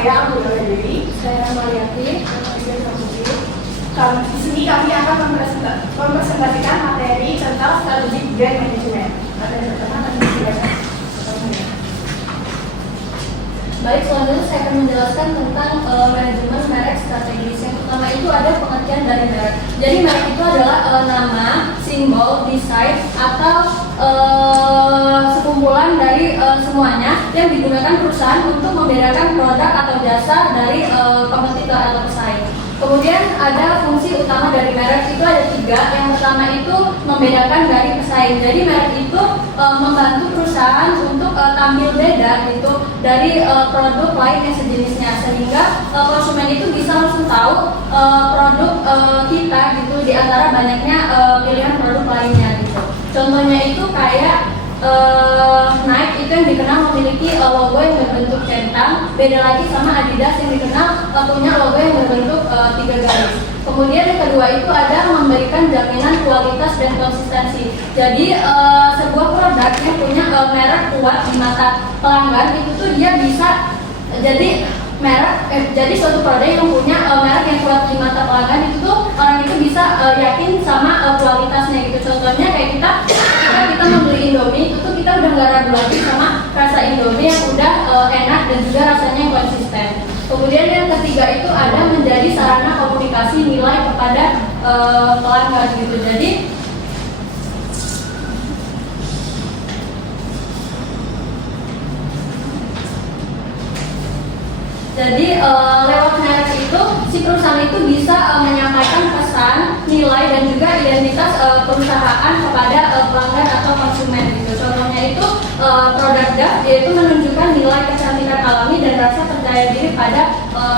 saya Abdul Dewi. Saya Mariati. Di sini kami akan mempresentasikan materi tentang strategi brand management. Baik, selanjutnya saya akan menjelaskan tentang manajemen merek strategis. Yang pertama itu ada pengertian dari merek. Jadi merek itu adalah nama, simbol, desain, atau sekumpulan dari semuanya yang digunakan perusahaan untuk membedakan produk atau jasa dari kompetitor atau pesaing. Kemudian ada fungsi utama dari merek itu ada 3. Yang pertama itu membedakan dari pesaing. Jadi merek itu membantu perusahaan untuk tampil beda gitu dari produk lain yang sejenisnya, sehingga konsumen itu bisa langsung tahu produk kita gitu di antara banyaknya pilihan produk lainnya gitu. Contohnya itu kayak Nike itu yang dikenal memiliki logo yang berbentuk centang, beda lagi sama Adidas yang dikenal punya logo yang berbentuk 3 garis. Kemudian yang kedua itu ada memberikan jaminan kualitas dan konsistensi. Jadi sebuah produk yang punya merek kuat di mata pelanggan itu tuh dia bisa jadi jadi suatu produk yang punya merek yang kuat di mata pelanggan itu tuh orang itu bisa yakin sama kualitasnya gitu. Contohnya kayak kita membeli Indomie itu tuh kita udah nggak ragu lagi sama rasa Indomie yang udah enak dan juga rasanya yang konsisten. Kemudian yang ketiga itu ada menjadi sarana komunikasi nilai kepada pelanggan gitu. Jadi lewat merek itu si perusahaan itu bisa menyampaikan pesan, nilai dan juga identitas perusahaan kepada pelanggan atau konsumen gitu. Contohnya itu produk DAF yaitu menunjukkan nilai kecantikan alami dan rasa percaya diri pada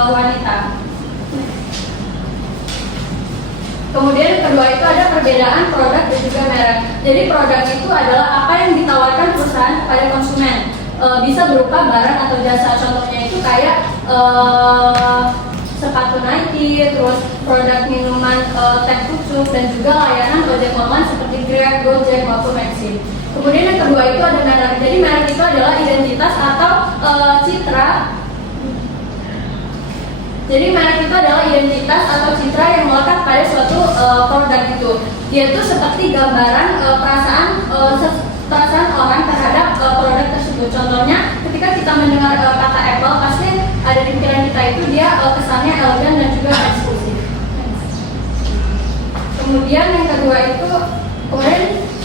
wanita. Kemudian kedua itu ada perbedaan produk dan juga merek. Jadi produk itu adalah apa yang ditawarkan perusahaan kepada konsumen. Bisa berupa barang atau jasa. Contohnya itu kayak sepatu Nike, terus produk minuman teh pucuk, dan juga layanan ojek online seperti Grab, Gojek maupun Maxim. Kemudian yang kedua itu ada merek. Jadi merek itu adalah identitas atau citra. Jadi merek itu adalah identitas atau citra yang melekat pada suatu produk itu. Dia itu seperti gambaran perasaan orang terhadap produk tersebut. Contohnya ketika kita mendengar kata Apple, pasti ada di pikiran kita itu dia kesannya elegan dan juga eksklusif. Kemudian yang kedua itu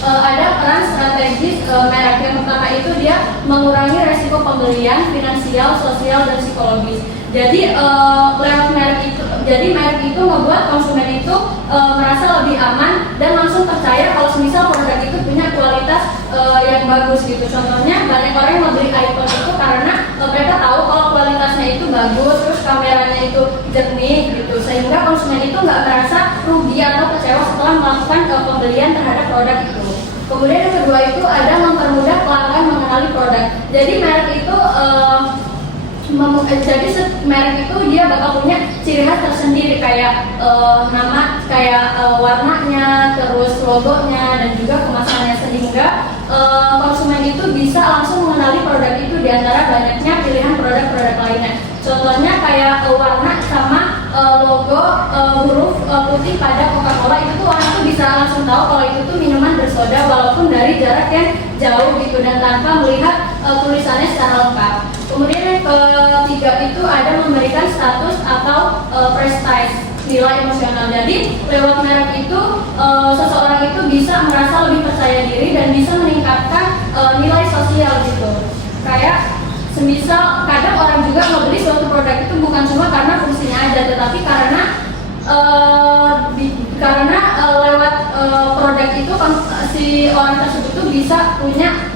ada peran strategis merek. Yang pertama itu dia mengurangi resiko pembelian, finansial, sosial, dan psikologis. Jadi lewat merek itu membuat konsumen itu merasa lebih aman dan langsung percaya kalau semisal produk itu punya kualitas yang bagus gitu. Contohnya banyak orang yang membeli iPhone itu karena mereka tahu kalau kualitasnya itu bagus, terus kameranya itu jernih gitu, sehingga konsumen itu nggak merasa rugi atau kecewa setelah melakukan pembelian terhadap produk itu. Kemudian yang kedua itu ada mempermudah pelanggan mengenali produk. Jadi merek itu merek itu dia bakal punya ciri khas tersendiri kayak nama, kayak warnanya, terus logonya, dan juga kemasannya, sehingga konsumen itu bisa langsung mengenali produk itu di antara banyaknya pilihan produk-produk lainnya. Contohnya kayak warna sama logo huruf putih pada Coca-Cola itu tuh orang tuh bisa langsung tahu kalau itu tuh minuman bersoda walaupun dari jarak yang jauh gitu dan tanpa melihat tulisannya secara lengkap. Kemudian yang ketiga itu ada memberikan status atau prestige, nilai emosional. Jadi lewat merek itu seseorang itu bisa merasa lebih percaya diri dan bisa meningkatkan nilai sosial gitu. Kayak semisal kadang orang juga membeli suatu produk itu bukan cuma karena fungsinya aja, tetapi karena lewat produk itu si orang tersebut tuh bisa punya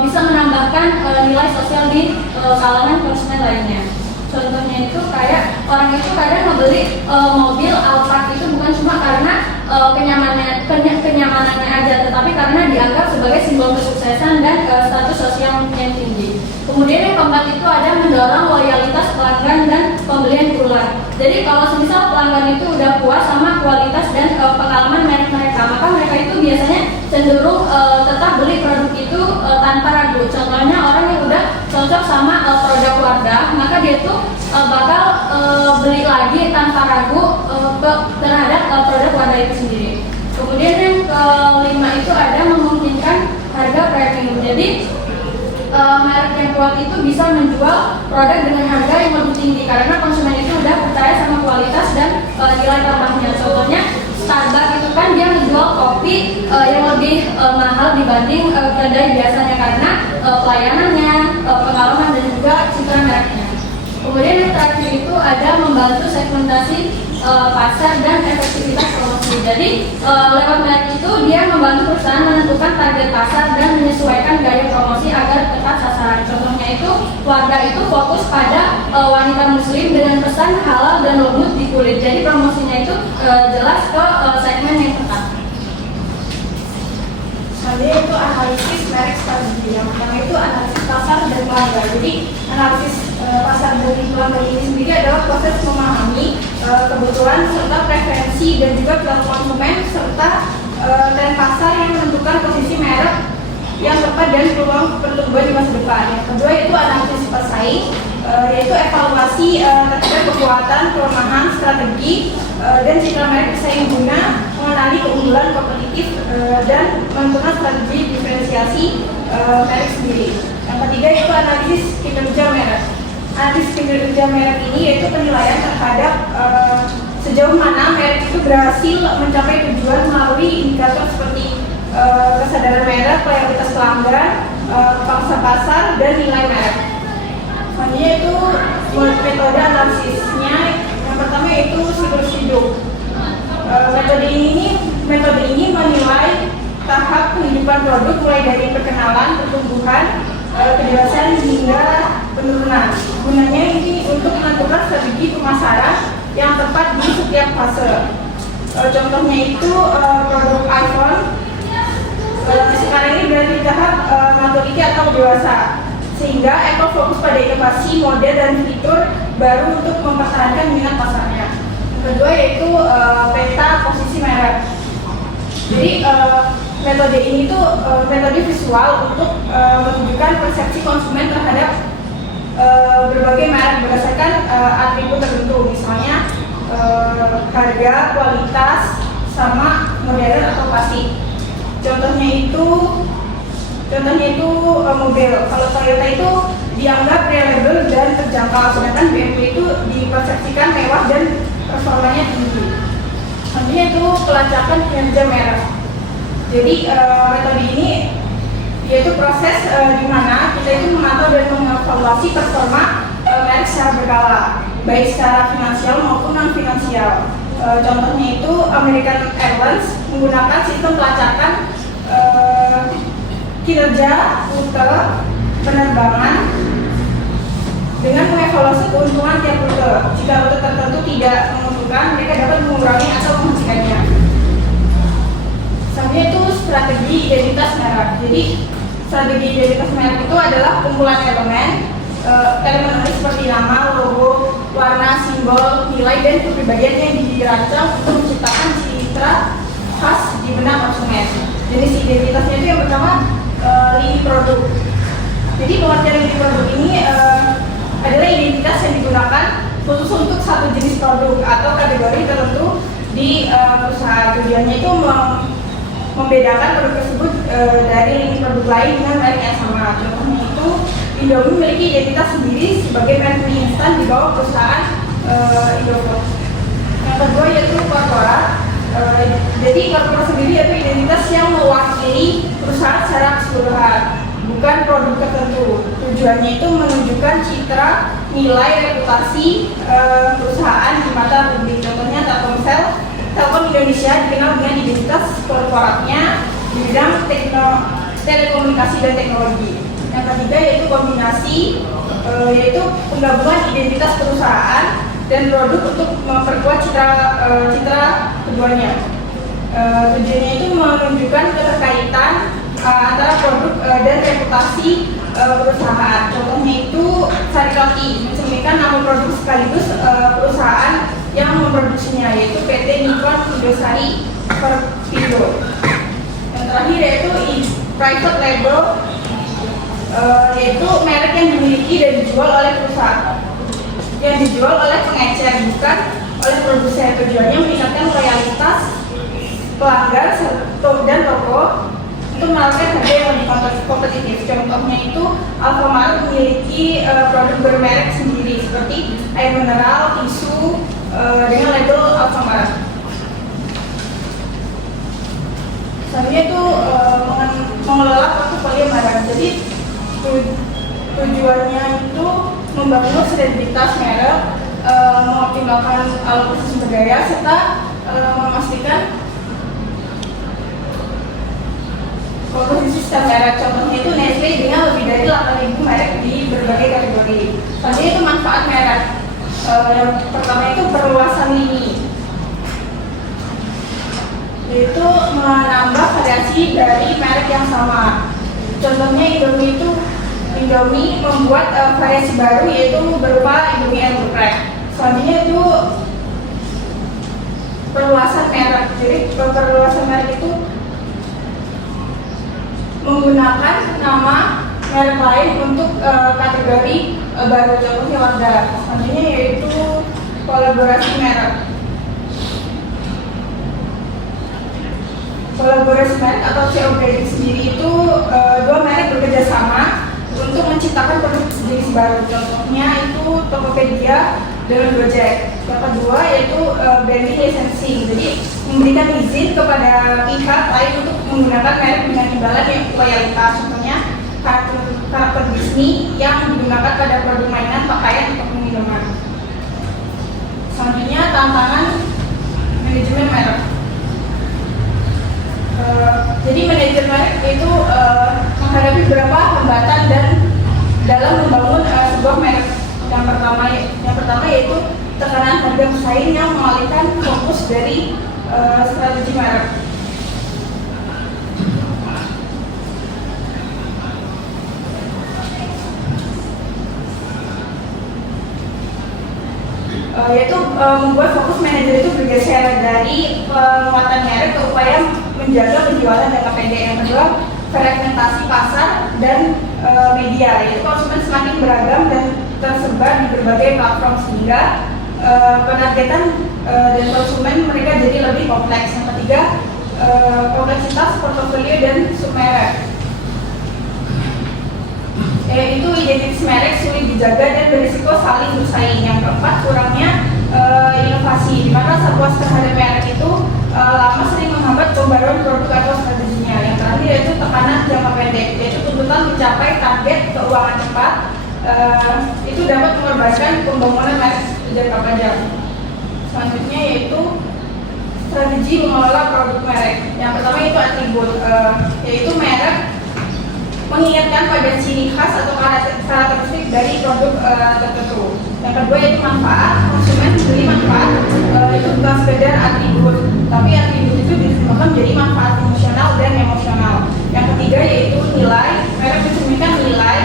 bisa menambahkan nilai sosial di kalangan konsumen lainnya. Contohnya itu kayak orang itu kadang membeli mobil Alphard itu bukan cuma karena kenyamanannya aja, tetapi karena dianggap sebagai simbol kesuksesan dan status sosial yang tinggi. Kemudian yang keempat itu ada mendorong loyalitas pelanggan dan pembelian ulang. Jadi kalau semisal pelanggan itu udah puas sama kualitas dan pengalaman merek mereka, maka mereka itu biasanya cenderung tetap beli produk itu tanpa ragu. Contohnya orang yang udah cocok sama produk Wardah, maka dia tuh bakal beli lagi tanpa ragu terhadap produk Wardah itu sendiri. Kemudian yang kelima itu ada memungkinkan harga premium. Jadi merek yang kuat itu bisa menjual produk dengan harga yang lebih tinggi karena konsumen itu udah percaya sama kualitas dan nilai tambahnya. Contohnya Starbucks itu kan dia menjual kopi yang lebih mahal dibanding kedai biasanya karena pelayanannya, pengalaman dan juga citra mereknya. Kemudian yang terakhir itu ada membantu segmentasi pasar dan efektivitas promosi. Jadi lewat merek itu dia membantu perusahaan menentukan target pasar dan menyesuaikan gaya promosi agar tepat sasaran. Contohnya itu Wardah itu fokus pada wanita muslim dengan pesan halal dan lembut di kulit. Jadi promosinya itu jelas ke segmen yang tepat. Selanjutnya itu analisis merek strategi. Yang pertama itu analisis pasar dan pelanggan. Jadi analisis pasar dan pelanggan ini sendiri adalah proses memahami kebutuhan serta preferensi dan juga perilaku konsumen serta tren pasar yang menentukan posisi merek yang tepat dan peluang pertumbuhan di masa depan. Yang kedua itu analisis pesaing, yaitu evaluasi terhadap kekuatan, kelemahan, strategi dan citra merek pesaing guna mengenali keunggulan kompetitif dan menentukan strategi diferensiasi merek sendiri. Yang ketiga itu analisis kinerja merek. Analisis kinerja merek ini yaitu penilaian terhadap sejauh mana merek itu berhasil mencapai tujuan melalui indikator seperti kesadaran merek, loyalitas pelanggan, pangsa pasar, dan nilai merek. Selanjutnya itu metode analisisnya. Yang pertama yaitu siklus hidup. Metode ini menilai tahap kehidupan produk mulai dari perkenalan, pertumbuhan, kejelasan hingga penurunan. Gunanya ini untuk menentukan strategi pemasaran yang tepat di setiap fase. Contohnya itu produk iPhone sekarang ini berada di tahap maturity atau dewasa, sehingga Apple fokus pada inovasi, model dan fitur baru untuk mempertahankan minat pasarnya. Yang kedua yaitu peta posisi merek. Jadi metode ini tuh metode visual untuk menunjukkan persepsi konsumen terhadap berbagai merek berdasarkan atribut tertentu, misalnya harga, kualitas, sama modern atau klasik. Contohnya itu mobil. Kalau Toyota itu dianggap reliable dan terjangkau, sedangkan BMW itu dipersepsikan mewah dan performanya tinggi. Selanjutnya itu pelacakan kinerja merek. Jadi metode ini yaitu proses di mana kita itu memantau dan mengevaluasi performa merek secara berkala, baik secara finansial maupun non finansial. Contohnya itu American Airlines menggunakan sistem pelacakan kinerja rute penerbangan dengan mengevaluasi keuntungan tiap rute. Jika rute tertentu tidak menguntungkan, mereka dapat mengurangi atau menghentikannya. Selanjutnya itu strategi identitas merek. Jadi strategi identitas merek itu adalah kumpulan elemen seperti nama, logo, warna, simbol, nilai, dan kepribadian yang dirancang untuk menciptakan citra khas di benak konsumen. Jenis identitasnya itu yang pertama lini produk. Jadi pengertian lini produk ini adalah identitas yang digunakan khusus untuk satu jenis produk atau kategori tertentu di perusahaan. Tujuannya itu membedakan produk tersebut dari lini produk lain dengan merek yang sama. Contohnya itu Indomie memiliki identitas sendiri sebagai merek mie instan di bawah perusahaan Indofood. Yang kedua yaitu korporat. Jadi korporat sendiri yaitu identitas yang mewakili perusahaan secara keseluruhan, bukan produk tertentu. Tujuannya itu menunjukkan citra, nilai, reputasi perusahaan di mata publik. Contohnya Telkom Indonesia dikenal dengan identitas korporatnya di bidang telekomunikasi dan teknologi. Yang ketiga yaitu kombinasi, yaitu penggabungan identitas perusahaan dan produk untuk memperkuat citra keduanya. Tujuannya itu menunjukkan keterkaitan antara produk dan reputasi perusahaan. Contohnya itu Sari Roti mencerminkan nama produk sekaligus perusahaan yang memproduksinya, yaitu PT Nippon Indosari Perpindo. Yang terakhir yaitu private label, yaitu merek yang dimiliki dan dijual oleh perusahaan, yang dijual oleh pengecer, bukan oleh produsen. Tujuannya meningkatkan loyalitas pelanggan dan toko untuk menawarkan harga yang lebih kompetitif. Contohnya itu Alfamart memiliki produk bermerek sendiri seperti air mineral, tisu dengan label Alfamart. Selanjutnya itu mengelola portofolio merek. Jadi tujuannya itu membangun kredibilitas merek, mengoptimalkan alokasi sumber daya, serta memastikan komposisi sistem merek. Contohnya itu Nestle dengan lebih dari 8.000 merek di berbagai kategori. Selanjutnya itu manfaat merek. Yang pertama itu perluasan lini, yaitu menambah variasi dari merek yang sama. Contohnya Indomie membuat variasi baru, yaitu berupa Indomie Ayam Geprek. Selanjutnya itu perluasan merek. Jadi perluasan merek itu menggunakan nama merek lain untuk kategori baru, contohnya Wardah. Selanjutnya yaitu kolaborasi merek. Kolaborasi merek atau COP sendiri itu dua merek bekerja sama untuk menciptakan produk jenis baru. Contohnya itu Tokopedia dengan Gojek. Yang kedua yaitu branding licensing. Jadi memberikan izin kepada pihak lain untuk menggunakan merek dengan imbalan yang loyalitas. Contohnya karakter Disney yang digunakan pada produk mainan, pakaian, atau minuman. Selanjutnya tantangan manajemen merek. Jadi manajemen merek itu menghadapi beberapa hambatan dan dalam membangun sebuah merek. Yang pertama yaitu tekanan harga pesaing yang mengalihkan fokus dari strategi merek. Yaitu membuat fokus manajer itu bergeser dari penguatan merek ke upaya menjaga penjualan jangka pendek. Yang kedua, fragmentasi pasar dan media, yaitu konsumen semakin beragam dan tersebar di berbagai platform sehingga penargetan dan konsumen mereka jadi lebih kompleks. Yang ketiga, kompleksitas portofolio dan submerek, yaitu identitas merek sulit dijaga dan berisiko saling bersaing. Yang keempat, kurangnya inovasi, di mana sebuah terhadap merek itu lama sering menghambat pembaruan produk atau strateginya. Yang terakhir yaitu tekanan jangka pendek, yaitu tuntutan mencapai target keuangan cepat itu dapat mengorbankan pembangunan merek jangka panjang. Selanjutnya yaitu strategi mengelola produk merek. Yang pertama itu atribut, yaitu merek mengingatkan pada ciri khas atau karakteristik dari produk tertentu. Yang kedua yaitu manfaat, konsumen beli manfaat, itu bukan sekedar atribut, tapi atribut itu diterjemahkan menjadi manfaat emosional dan emosional. Yang ketiga yaitu nilai, merek mencerminkan nilai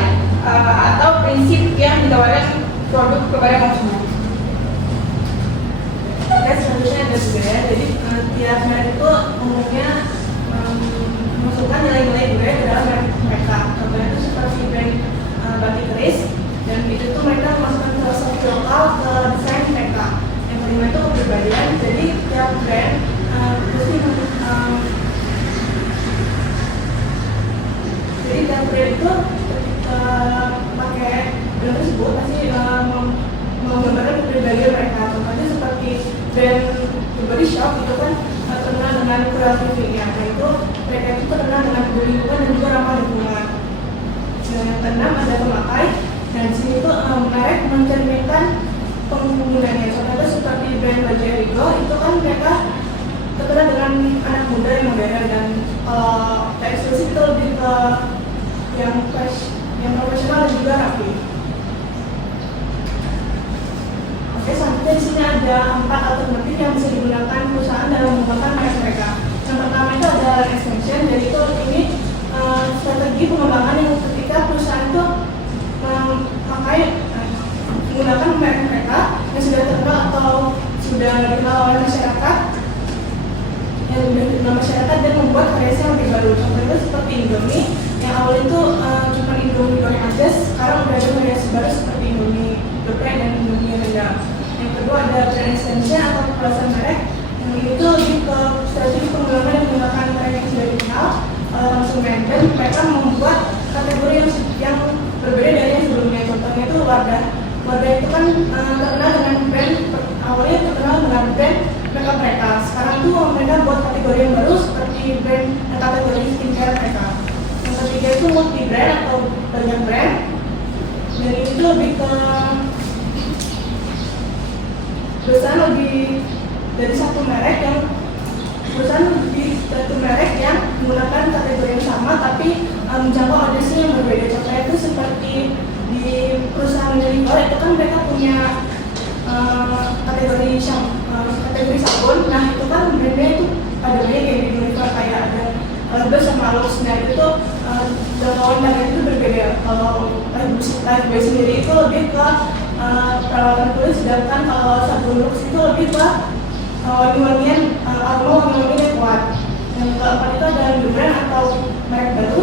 atau prinsip yang ditawarkan produk kepada konsumen. Oke, selanjutnya ada juga ya. Jadi tiap merek itu umumnya memasukkan nilai-nilai budaya ke dalam merek mereka. Contohnya itu seperti brand Batik Keris, dan itu tuh mereka memasukkan filosofi lokal ke desain mereka. Yang kelima itu kepribadian. Jadi tiap brand jadi tiap brand itu pakai brand tersebut pasti menggambarkan kepribadian mereka. Contohnya seperti brand Body Shop itu kan terkenal dengan kreativitasnya. Nah itu mereka itu terkenal dengan peduli lingkungan dan juga ramah lingkungan. Dan yang keenam ada pemakai. Dan di sini tuh merek mencerminkan penggunanya. Contohnya seperti brand baju Erigo itu kan mereka terkenal dengan anak muda yang modern, dan eksklusif itu lebih ke yang profesional dan juga rapi. Oke, selanjutnya di sini ada 4 alternatif yang bisa digunakan perusahaan dalam mengembangkan merek mereka. Yang pertama itu adalah extension, jadi itu ini strategi pengembangan yang ketika perusahaan itu menggunakan merek mereka yang sudah terkenal atau sudah dikenal oleh masyarakat, dan membuat membuat variasi yang lebih baru. Contohnya seperti Indomie yang awal itu cuma Indomie goreng aja, sekarang udah ada variasi baru seperti Indomie geprek dan Indomie rendang. Yang kedua ada brand extension atau kepelasan merek. Yang ini tuh lebih ke strategi pengembangan dan menggunakan merek yang sudah dikenal oleh konsumen, dan mereka membuat kategori yang berbeda dari yang sebelumnya. Contohnya itu Wardah. Wardah itu kan terkenal dengan brand, awalnya terkenal dengan brand makeup mereka. Sekarang tuh mereka buat kategori yang baru seperti brand dan kategori skincare mereka. Yang ketiga itu multi brand atau banyak brand. Dan ini tuh lebih ke perusahaan lebih dari satu merek yang menggunakan kategori yang sama tapi menjangkau audiensnya yang berbeda. Contohnya itu seperti di perusahaan Unilever itu kan mereka punya kategori sabun. Nah itu kan brandnya itu ada banyak yang di Unilever, kayak ada Lux sama Lux. Nah itu tuh jangkauan target itu berbeda. Kalau Lifebuoy sendiri itu lebih ke perawatan kulit, sedangkan kalau sabun Lux itu lebih ke wangi-wangian yang kuat. Yang keempat itu ada new brand atau merek baru.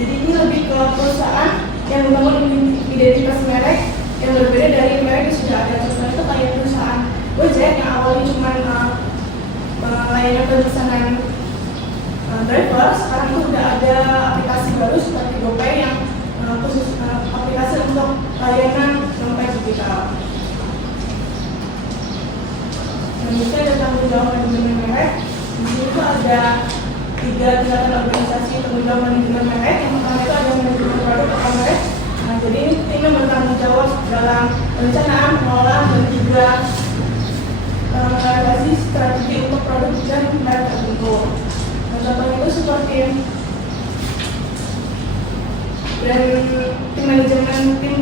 Jadi ini lebih ke perusahaan yang membangun identitas merek yang berbeda dari merek yang sudah ada. Contohnya itu kayak perusahaan Gojek yang awalnya cuma layanan pemesanan driver, sekarang itu sudah ada aplikasi baru seperti GoPay yang khusus aplikasi untuk layanan dompet digital. Selanjutnya ada tanggung jawab manajemen merek. Di sini tuh ada 3 tingkatan organisasi tanggung jawab manajemen merek. Yang pertama itu ada manajemen produk atau merek. Nah, jadi ini bertanggung jawab dalam perencanaan, pengelolaan, dan juga realisasi strategi untuk produk dan merek tertentu. Nah, contohnya itu seperti brand tim manajemen tim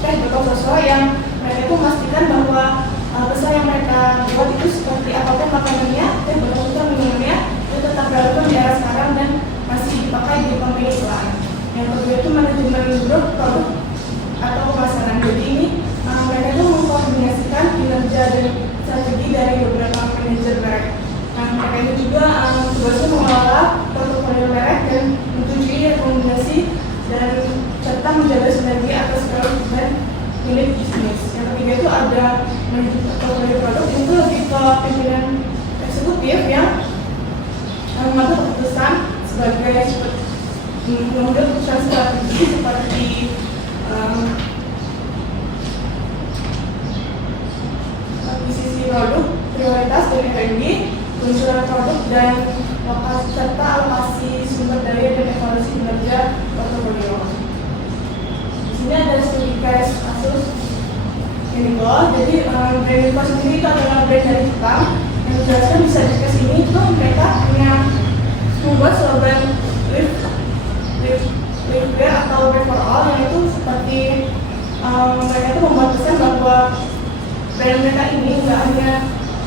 teh Berkososo yang mereka itu memastikan bahwa pesan yang mereka buat itu seperti apapun makanannya dan berkonten minumannya itu tetap relevan di era sekarang dan masih dipakai di company lain. Yang kedua itu manajemen grup produk atau pemasaran. Jadi ini mereka itu mengkoordinasikan kinerja dan strategi dari beberapa manajer merek. Nah mereka itu juga tugasnya mengelola portofolio merek dan menyetujui rekomendasi dan serta menjaga sinergi atas produk dan milik bisnis. Yang ketiga itu ada manajemen portofolio produk, itu lebih ke pimpinan eksekutif yang mengambil keputusan sebagai mengambil keputusan strategi seperti akuisisi produk, prioritas dan R&D, peluncuran produk dan lokasi serta alokasi sumber daya dan evaluasi kinerja portofolio. Di sini ada studi case kasus Unilever. Jadi brand Unilever sendiri itu adalah brand dari Jepang yang menjelaskan bisa di case ini itu mereka punya membuat slogan live wear atau wear for all, yang itu seperti mereka itu membuat pesan bahwa brand mereka ini nggak hanya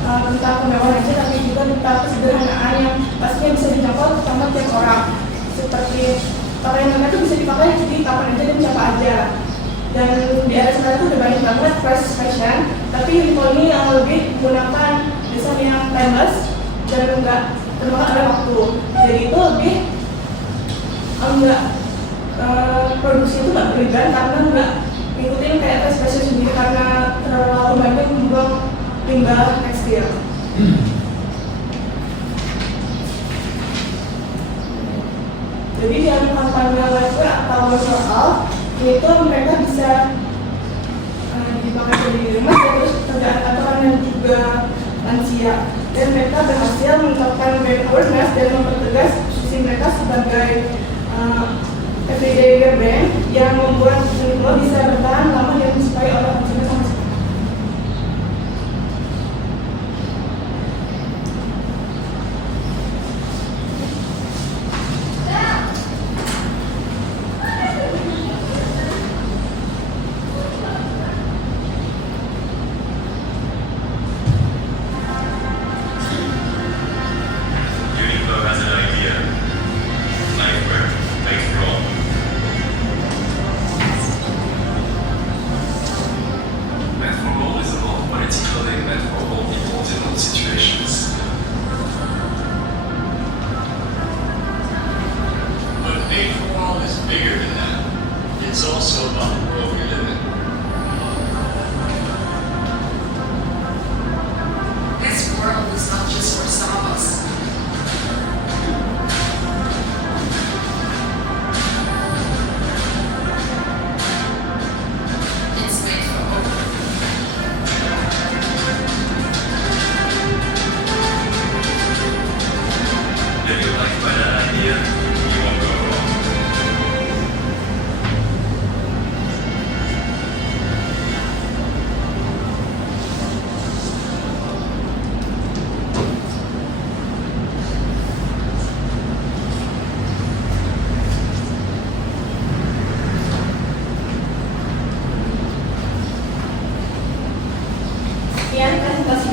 tentang kemewahan aja, tapi juga tentang kesederhanaan yang pastinya bisa dijangkau sama tiap orang. Seperti pakaian mereka itu bisa dipakai di kapan aja dan siapa aja. Dan di era sekarang itu udah banyak banget fast fashion, tapi Unilever ini yang lebih menggunakan desain yang timeless dan enggak termakan oleh waktu. Jadi itu lebih enggak produksi itu nggak berlebihan karena nggak ngikutin kayak fast fashion sendiri karena terlalu banyak membuang limbah tekstil. Jadi dalam kampanye live wear atau virtual itu mereka bisa dipakai di rumah, terus kerjaan kantoran dan juga lansia, dan mereka berhasil menetapkan brand awareness dan mempertegas posisi mereka sebagai everyday wear brand yang membuat Unilever bisa bertahan lama dan disukai oleh konsumen sama sekali. Unilever has an idea. Lifewear, life for all.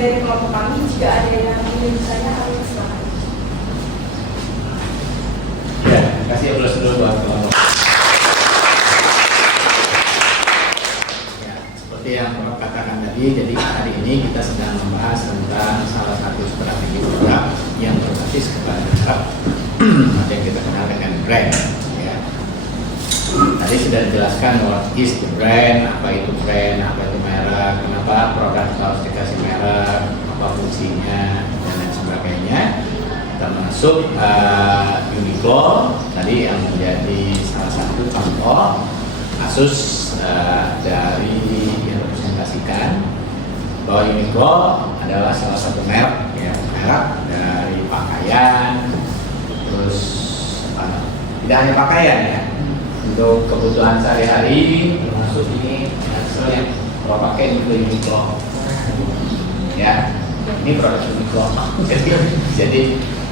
dari kelompok kami jika ada yang ingin saya harus silakan. Ya, kasih aplaus dulu buat kelompok. Ya, seperti yang Prof katakan tadi, jadi hari ini kita sedang membahas tentang salah satu strategi produk yang berbasis kepada apa yang kita kenal dengan brand. Ya. Tadi sudah dijelaskan what is the brand, apa itu merek, kenapa produk harus dikasih merek, apa fungsinya, dan lain sebagainya. Termasuk Uniqlo tadi yang menjadi salah satu contoh kasus dari yang representasikan bahwa Uniqlo adalah salah satu merek, ya, merek dari pakaian, terus tidak hanya pakaian ya, untuk kebutuhan sehari-hari termasuk ini yang kalau pakai juga Uniqlo, ya, ini produk Uniqlo. jadi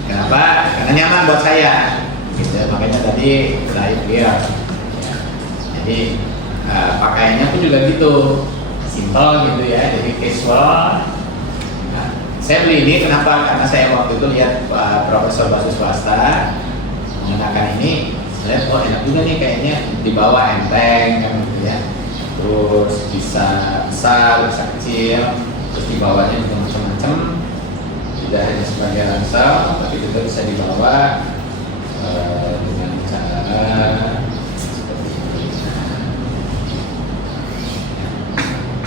kenapa? Karena nyaman buat saya, gitu. Makanya tadi light wear. Ya. Jadi pakaiannya pun juga gitu, simple gitu ya, jadi casual. Nah, saya beli ini kenapa? Karena saya waktu itu lihat profesor bahasa swasta menggunakan ini, saya lihat oh enak juga nih kayaknya, dibawa enteng kan gitu ya. Terus bisa besar, bisa kecil, terus dibawanya juga macam-macam. Tidak hanya sebagai ransel, tapi juga bisa dibawa dengan cara seperti ini.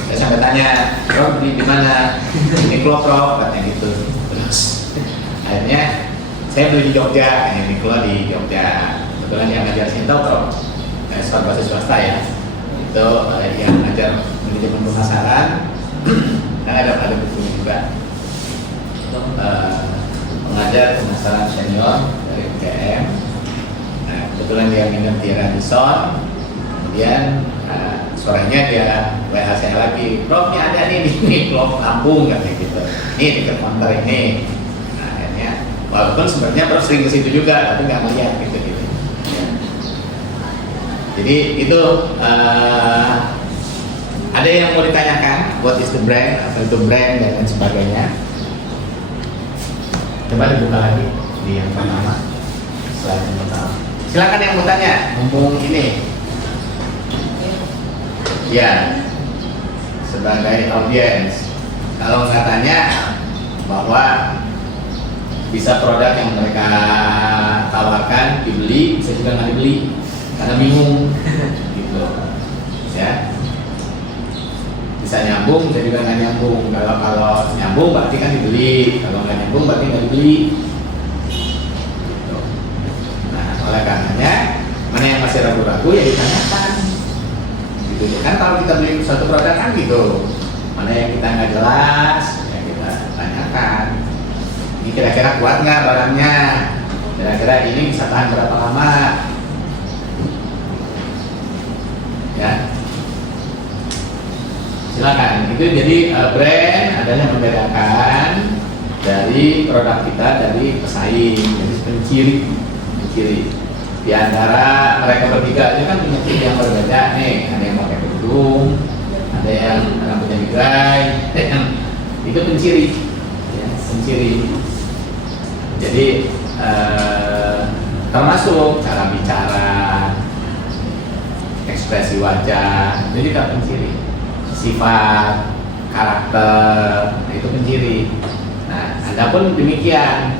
Saya sampai tanya, Prof di mana? Uniqlo Prof, katanya gitu. Terus akhirnya saya beli di Jogja, Uniqlo di Jogja. Kebetulan yang ngajar Sinto Prof, sekolah bahasa swasta ya. Itu yang ngajar manajemen pemasaran, kan ada bukunya juga. Pengajar pemasaran senior dari UGM. Nah, kebetulan dia minum di Radisson. Kemudian sorenya dia WA saya lagi, Prof ini ada nih di Klop Lampung katanya gitu. Ini dekat kantor ini. Nah, akhirnya walaupun sebenarnya Prof sering ke situ juga, tapi nggak melihat gitu. Ya. Jadi itu ada yang mau ditanyakan, what is the brand, apa itu brand dan lain sebagainya. Coba dibuka lagi di yang pertama, slide yang pertama. Silakan yang mau tanya, mumpung ini. Ya, sebagai audiens, kalau nggak tanya bahwa bisa produk yang mereka tawarkan dibeli, saya juga nggak dibeli karena bingung, gitu, ya. Bisa nyambung, saya juga nggak nyambung. Kalau nyambung berarti kan dibeli, kalau nggak nyambung berarti nggak dibeli. Nah, oleh karenanya mana yang masih ragu-ragu ya ditanyakan. Gitu. Kan kalau kita beli suatu produk kan gitu, mana yang kita nggak jelas ya kita tanyakan. Ini kira-kira kuat nggak barangnya? Kira-kira ini bisa tahan berapa lama? Ya. Silakan. Itu jadi brand adalah membedakan dari produk kita dari pesaing, jadi penciri. Di antara mereka bertiga itu kan punya ciri yang berbeda nih. Ada yang pakai kerudung, ada yang rambutnya digerai, ada yang itu penciri, ya, penciri. Jadi termasuk cara bicara, ekspresi wajah, itu juga penciri. Sifat, karakter, nah itu penciri. Nah, Anda pun demikian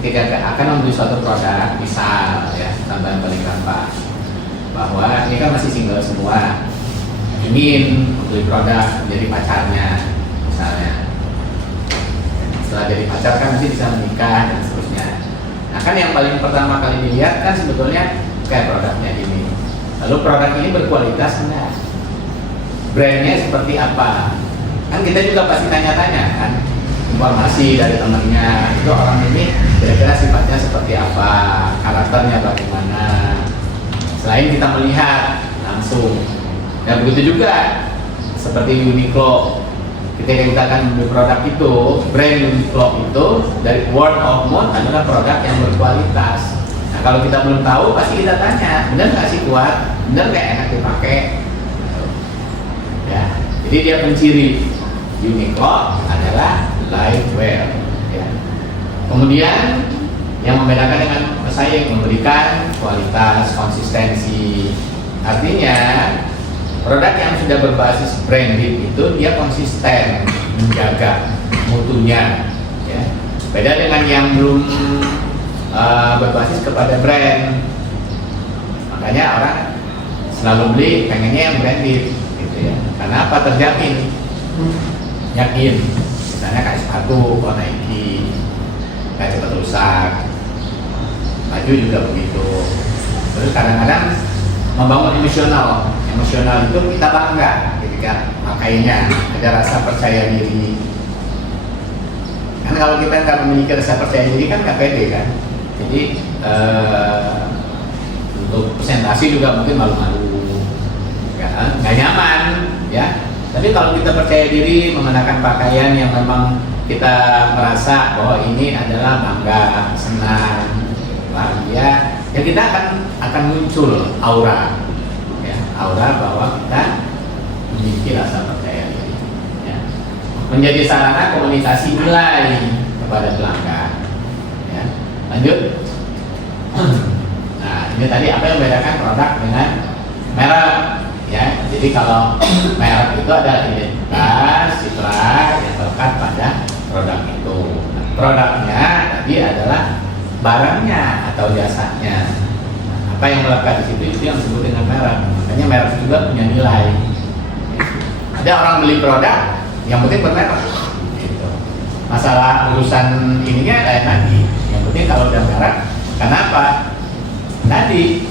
ketika akan membeli suatu produk, misal ya, contoh yang paling gampang bahwa ini kan masih single semua, ingin membeli produk menjadi pacarnya misalnya. Setelah jadi pacar kan nanti bisa menikah dan seterusnya. Nah kan yang paling pertama kali dilihat kan sebetulnya kayak produknya ini. Lalu produk ini berkualitas enggak? Brandnya seperti apa? Kan kita juga pasti tanya-tanya kan, informasi dari temannya, itu orang ini kira-kira sifatnya seperti apa, karakternya bagaimana. Selain kita melihat langsung, dan begitu juga seperti Uniqlo, ketika kita akan membeli produk itu, brand Uniqlo itu dari word of mouth adalah produk yang berkualitas. Nah kalau kita belum tahu pasti kita tanya, benar nggak sih kuat, benar nggak enak dipakai? Ya, jadi dia penciri. Uniqlo adalah lightweight. Ya. Kemudian yang membedakan dengan pesaing memberikan kualitas, konsistensi. Artinya produk yang sudah berbasis branded itu dia konsisten menjaga mutunya. Ya. Beda dengan yang belum berbasis kepada brand. Makanya orang selalu beli pengennya yang branded, gitu ya. Karena apa? Terjamin, yakin. Misalnya kayak sepatu, Nike, nggak cepat rusak. Baju juga begitu. Terus kadang-kadang membangun emosional itu kita bangga ketika makainya, ada rasa percaya diri. Kan kalau kita nggak memiliki rasa percaya diri kan nggak pede kan. Jadi untuk presentasi juga mungkin malu-malu, nggak nyaman, ya. Tapi kalau kita percaya diri mengenakan pakaian yang memang kita merasa bahwa ini adalah bangga, senang, bahagia, ya kita akan muncul aura, ya, aura bahwa kita memiliki rasa percaya diri, ya. Menjadi sarana komunikasi nilai kepada pelanggan, ya. Lanjut. Nah, ini tadi apa yang membedakan produk dengan merek, ya. Jadi kalau merek itu adalah identitas citra yang melekat pada produk itu. Nah, produknya tadi adalah barangnya atau jasanya. Nah, apa yang melekat di situ itu yang disebut dengan merek. Makanya merek juga punya nilai. Ada orang beli produk yang penting bermerek. Gitu. Masalah urusan ininya lain lagi. Yang penting kalau udah merek, kenapa? Tadi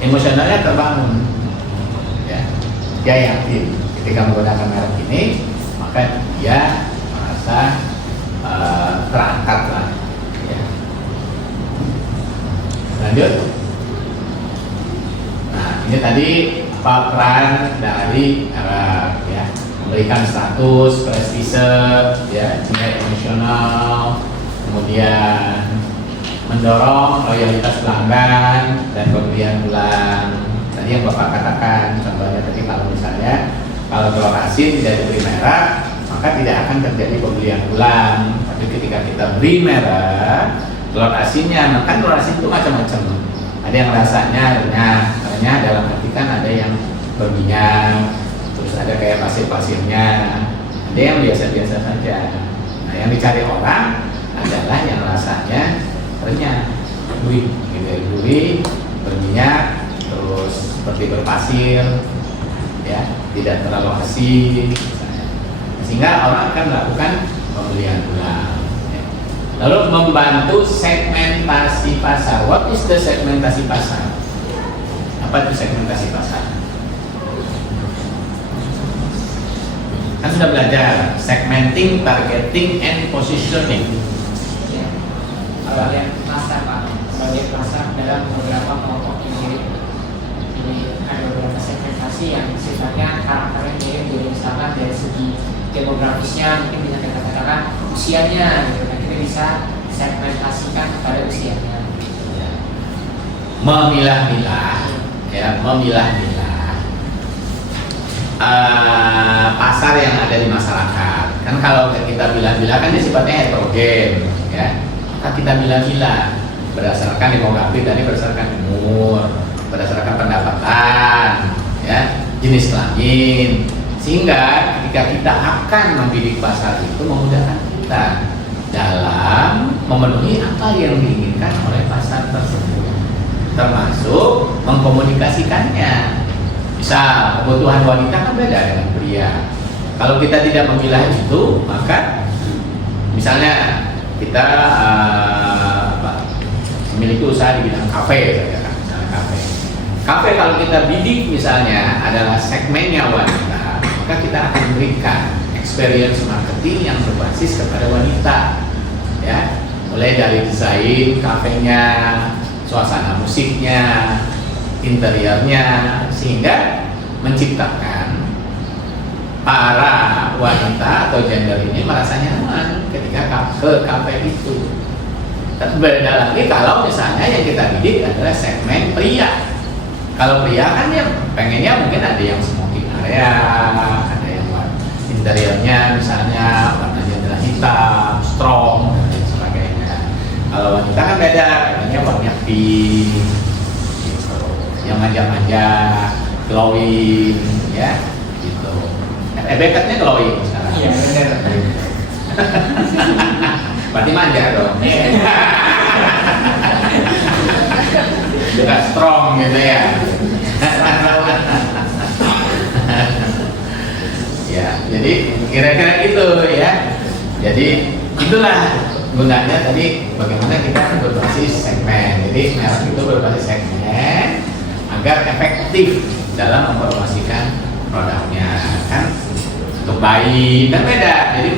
emosionalnya terbangun. Ya, dia yakin ketika menggunakan merek ini, maka dia merasa terangkat lah. Ya. Lanjut. Nah, ini tadi apa peran dari ya, memberikan status, prestise, ya, nilai emosional, kemudian mendorong loyalitas pelanggan dan pembelian ulang. Tadi yang Bapak katakan, contohnya tadi kalau misalnya kalau telur asin tidak diberi merek, maka tidak akan terjadi pembelian ulang. Tapi ketika kita beri merek, telur asinnya, maka telur asin itu macam-macam. Ada yang rasanya renyah dalam arti kan ada yang berminyak, terus ada kayak pasir-pasirnya, ada yang biasa-biasa saja. Nah, yang dicari orang adalah yang rasanya renyah, gurih, berminyak, terus seperti berpasir, ya, tidak terlalu asin, misalnya. Sehingga orang akan melakukan pembelian ulang. Ya. Lalu membantu segmentasi pasar. What is the segmentasi pasar? Apa itu segmentasi pasar? Kan sudah belajar segmenting, targeting, and positioning. Bagian pasar Pak, bagian pasar dalam beberapa kelompok yang mirip. Jadi ada beberapa segmentasi yang sifatnya karakternya mirip, jadi misalkan dari segi demografisnya mungkin bisa kita katakan usianya, gitu. Nah, kita bisa segmentasikan pada usianya. Memilah-milah, ya, pasar yang ada di masyarakat. Kan kalau kita bilang-bilang kan dia sifatnya heterogen, ya. Kita bilang-bilang berdasarkan demografi tadi, berdasarkan umur, berdasarkan pendapatan, ya, jenis kelamin, sehingga ketika kita akan membidik pasar itu memudahkan kita dalam memenuhi apa yang diinginkan oleh pasar tersebut, termasuk mengkomunikasikannya. Misal kebutuhan wanita kan beda dengan pria. Kalau kita tidak memilah itu, maka misalnya kita memiliki usaha di bidang kafe saja kan, misalnya kafe kalau kita bidik misalnya adalah segmennya wanita, maka kita akan memberikan experience marketing yang berbasis kepada wanita, ya, mulai dari desain kafenya, suasana musiknya, interiornya, sehingga menciptakan para wanita atau gender ini merasa nyaman ketika ke kafe itu. Berbeda lagi kalau misalnya yang kita bidik adalah segmen pria. Kalau pria kan dia pengennya mungkin ada yang smoking area, ada yang interiornya misalnya warnanya adalah hitam, strong dan lain sebagainya. Kalau wanita kan beda, warnanya warna pink, gitu. Yang manja-manja, glowing, ya, gitu. Bekatnya glowing sekarang. Iya benar. Berarti manja dong. Juga strong gitu ya. Ya, jadi kira-kira gitu ya. Jadi itulah gunanya tadi bagaimana kita berbasis segmen. Jadi merek itu berbasis segmen agar efektif dalam mempromosikan produknya kan untuk bayi kan beda. Jadi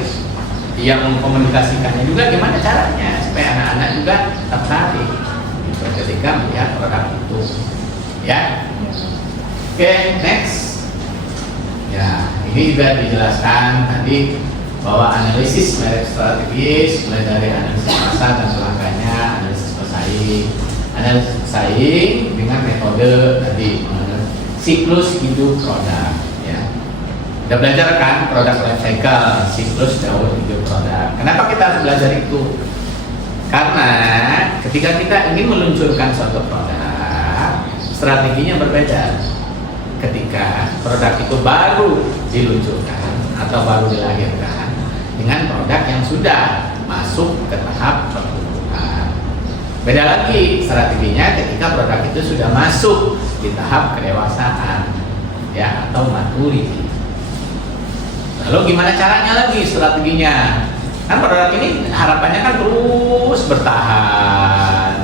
yang mengkomunikasikannya juga gimana caranya supaya anak-anak juga tertarik gitu, ketika melihat produk itu ya. Oke, next ya, ini juga dijelaskan tadi bahwa analisis merek strategis mulai dari analisis pasar dan pelanggannya, analisis pesaing dengan metode tadi siklus hidup produk ya. Udah belajar kan produk life cycle, siklus daur hidup produk. Kenapa kita harus belajar itu? Karena ketika kita ingin meluncurkan suatu produk, strateginya berbeda. Ketika produk itu baru diluncurkan atau baru dilahirkan dengan produk yang sudah masuk ke tahap pertumbuhan. Beda lagi strateginya ketika produk itu sudah masuk di tahap kedewasaan ya atau maturity. Lalu gimana caranya lagi strateginya? Kan produk ini harapannya kan terus bertahan.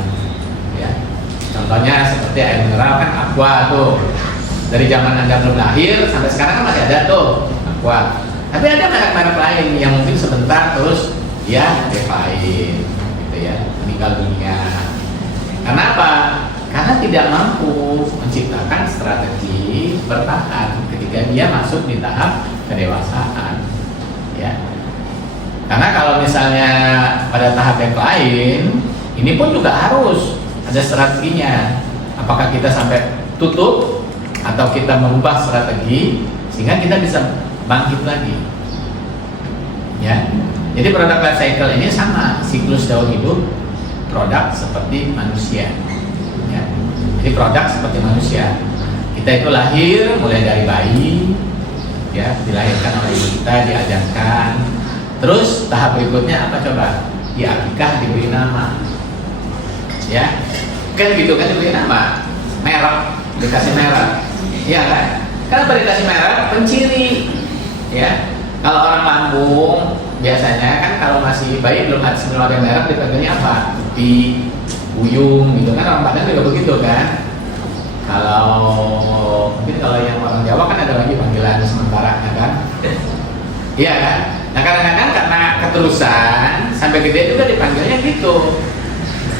Ya. Contohnya seperti air mineral kan Aqua tuh. Dari zaman Anda belum lahir sampai sekarang kan masih ada tuh Aqua. Tapi ada merek-merek lain yang mungkin sebentar terus ya decline gitu ya, meninggal dunia. Karena apa? Karena tidak mampu menciptakan strategi bertahan ketika dia masuk di tahap kedewasaan ya. Karena kalau misalnya pada tahap yang lain ini pun juga harus ada strateginya. Apakah kita sampai tutup atau kita merubah strategi sehingga kita bisa bangkit lagi ya. Jadi produk life cycle ini sama siklus daur hidup produk seperti manusia ya. Jadi produk seperti manusia, kita itu lahir mulai dari bayi ya, dilahirkan oleh ibu kita, diajarkan. Terus tahap berikutnya apa coba? Diakikah, diberi nama ya. Kan gitu kan, diberi nama, merek, dikasih merek ya kan. Kenapa dikasih merek? Penciri ya. Kalau orang Lampung biasanya kan kalau masih bayi belum ada merek dipanggilnya apa? Di Buyung gitu kan, orang Padang juga begitu kan. Kalau mungkin kalau yang orang Jawa kan ada lagi panggilan sementara kan. Iya kan? Nah kadang-kadang karena keterusan sampai gede juga dipanggilnya gitu,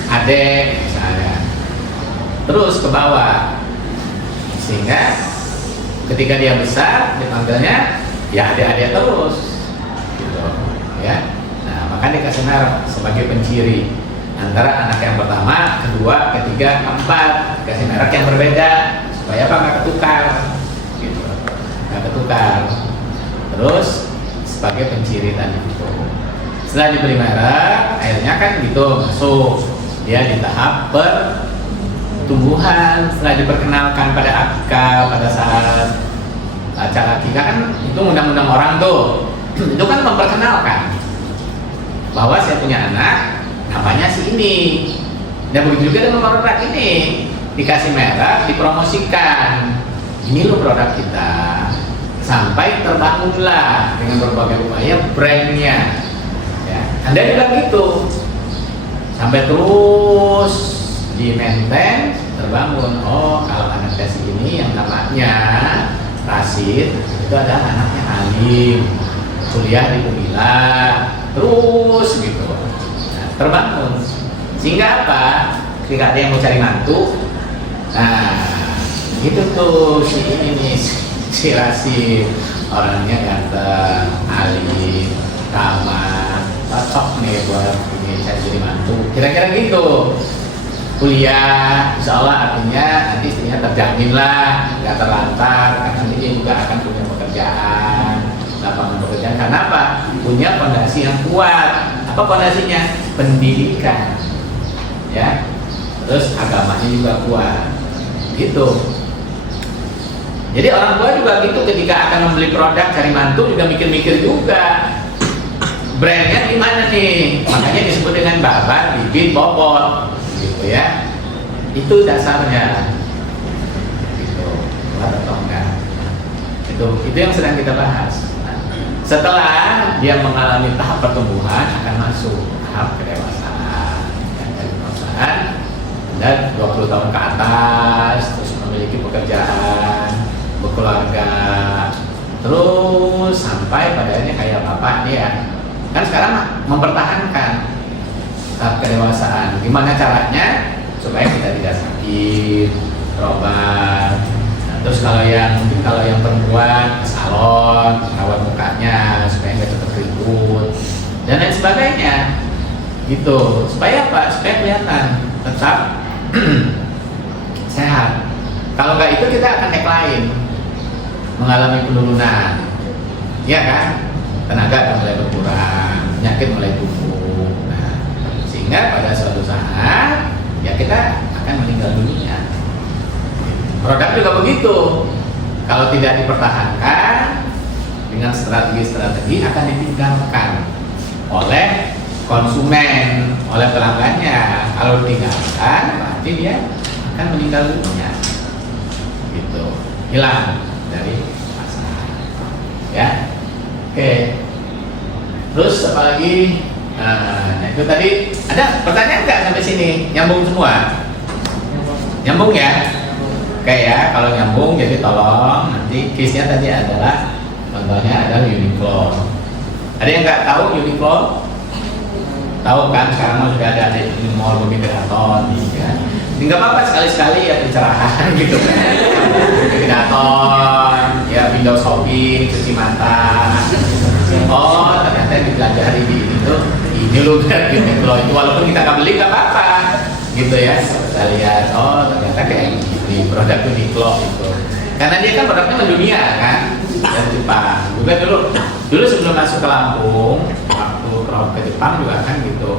adek misalnya, terus ke bawah, sehingga ketika dia besar dipanggilnya ya adek-adek terus gitu ya. Nah maka dikasih merek sebagai penciri antara anak yang pertama, kedua, ketiga, keempat, dikasih merek yang berbeda supaya apa? Nggak ketukar gitu, nggak ketukar. Terus sebagai penciri tadi itu. Setelah diberi merek, akhirnya kan gitu masuk dia di tahap pertumbuhan. Setelah diperkenalkan pada akikah, pada saat acara akikah kan itu undang-undang orang tuh, itu kan memperkenalkan bahwa saya punya anak, namanya si ini. Dan begitu juga dengan produk ini, dikasih merek, dipromosikan. Ini loh produk kita. Sampai terbangunlah dengan berbagai upaya brandnya ya. Anda juga gitu sampai terus di maintain, terbangun. Oh kalau anak kasih ini yang namanya Rasid itu adalah anaknya Alim, kuliah di Unila, terus gitu nah, terbangun. Sehingga apa? Ketika ada yang mau cari mantu, nah itu tuh si ini nih, si Rasid orangnya ganteng, alim, ramah, cocok nih buat ini cari jadi mantu. Kira-kira gitu. Kuliah, insya Allah artinya nanti istrinya terjamin lah, nggak terlantar, karena dia juga akan punya pekerjaan. lapangan pekerjaan. Karena apa? Punya fondasi yang kuat. Apa fondasinya? Pendidikan, ya. Terus agamanya juga kuat, gitu. Jadi orang tua juga gitu, ketika akan membeli produk cari mantu juga mikir-mikir juga brandnya gimana nih. Makanya disebut dengan babat, bibit, bobot, gitu ya. Itu dasarnya, gitu. Kuat atau enggak? Itu yang sedang kita bahas. Nah, setelah dia mengalami tahap pertumbuhan akan masuk tahap kedewasaan. Dari perusahaan dan 20 tahun ke atas terus memiliki pekerjaan, berkeluarga, terus sampai padanya kayak bapak dia kan sekarang mempertahankan tahap kedewasaan. Gimana caranya supaya kita tidak sakit, berobat. Nah, terus kalau yang perempuan ke salon, rawat mukanya supaya nggak cepat keriput dan lain sebagainya, gitu. Supaya apa? Supaya kelihatan tetap sehat. Kalau nggak itu kita akan decline, mengalami penurunan, ya kan? Tenaga akan mulai berkurang, penyakit mulai tumbuh. Nah, sehingga pada suatu saat ya kita akan meninggal dunia. Produk juga begitu. Kalau tidak dipertahankan dengan strategi-strategi akan ditinggalkan oleh konsumen, oleh pelanggannya. Kalau ditinggalkan berarti dia akan meninggal dunia, gitu, hilang dari pasar, ya. Oke. Terus apalagi? Nah, itu tadi ada pertanyaan nggak sampai sini? Nyambung semua? Nyambung ya? Oke ya, kalau nyambung jadi tolong nanti case-nya tadi adalah contohnya adalah Uniqlo. Ada yang nggak tahu Uniqlo? Tahu kan sekarang sudah ada di mall Bumi Keraton, ya. Nggak apa-apa sekali-sekali ya pencerahan gitu kan. Keraton, ya window shopping, cuci mata. Oh ternyata yang dipelajari di ini loh dari Uniqlo itu, walaupun kita nggak beli nggak apa-apa, gitu ya. Kita lihat, oh ternyata kayak di produk Uniqlo itu, karena dia kan produknya mendunia kan, dari Jepang. Juga dulu sebelum masuk ke Lampung, waktu ke Jepang juga kan gitu.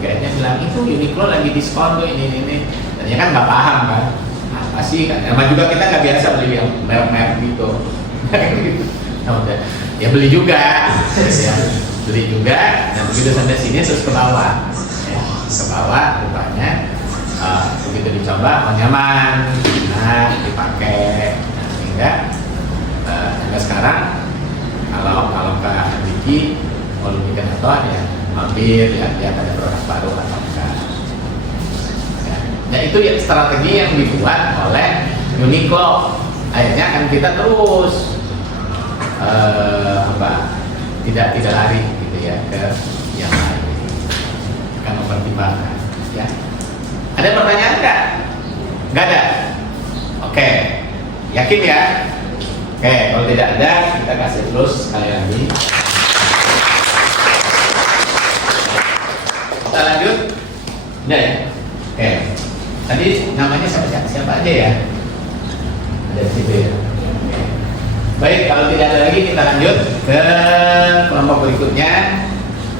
Kayaknya bilang itu Uniqlo lagi diskon tuh ini. Tadinya kan nggak paham kan, apa sih kan? Emang juga kita nggak biasa beli yang merek-merek gitu. Nah, udah, ya beli juga, ya, beli juga. Nah begitu sampai sini terus ke bawah, ya, ke bawah rupanya begitu dicoba oh, nyaman, enak dipakai. Nah, sehingga sampai sekarang kalau ke Wiki mau Bumi Keraton ya mampir lihat ada produk baru atau enggak. Ya. Nah itu ya strategi yang dibuat oleh Uniqlo. Akhirnya kan kita terus tidak lari gitu ya ke yang lain, akan mempertimbangkan. Ya. Ada pertanyaan nggak? Nggak ada. Oke, yakin ya? Oke, kalau tidak ada kita kasih terus sekali lagi. Kita lanjut. Udah ya? Oke. Tadi namanya siapa aja ya? Ada di situ ya. Oke. Baik, kalau tidak ada lagi kita lanjut ke kelompok berikutnya.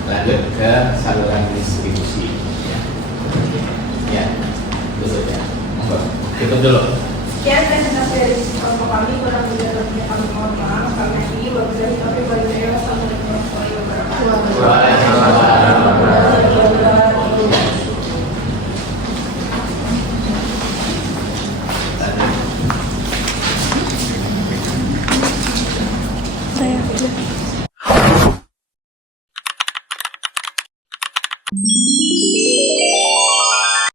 Lanjut ke saluran distribusi. Ya, tutup ya. Tutup dulu. Sekian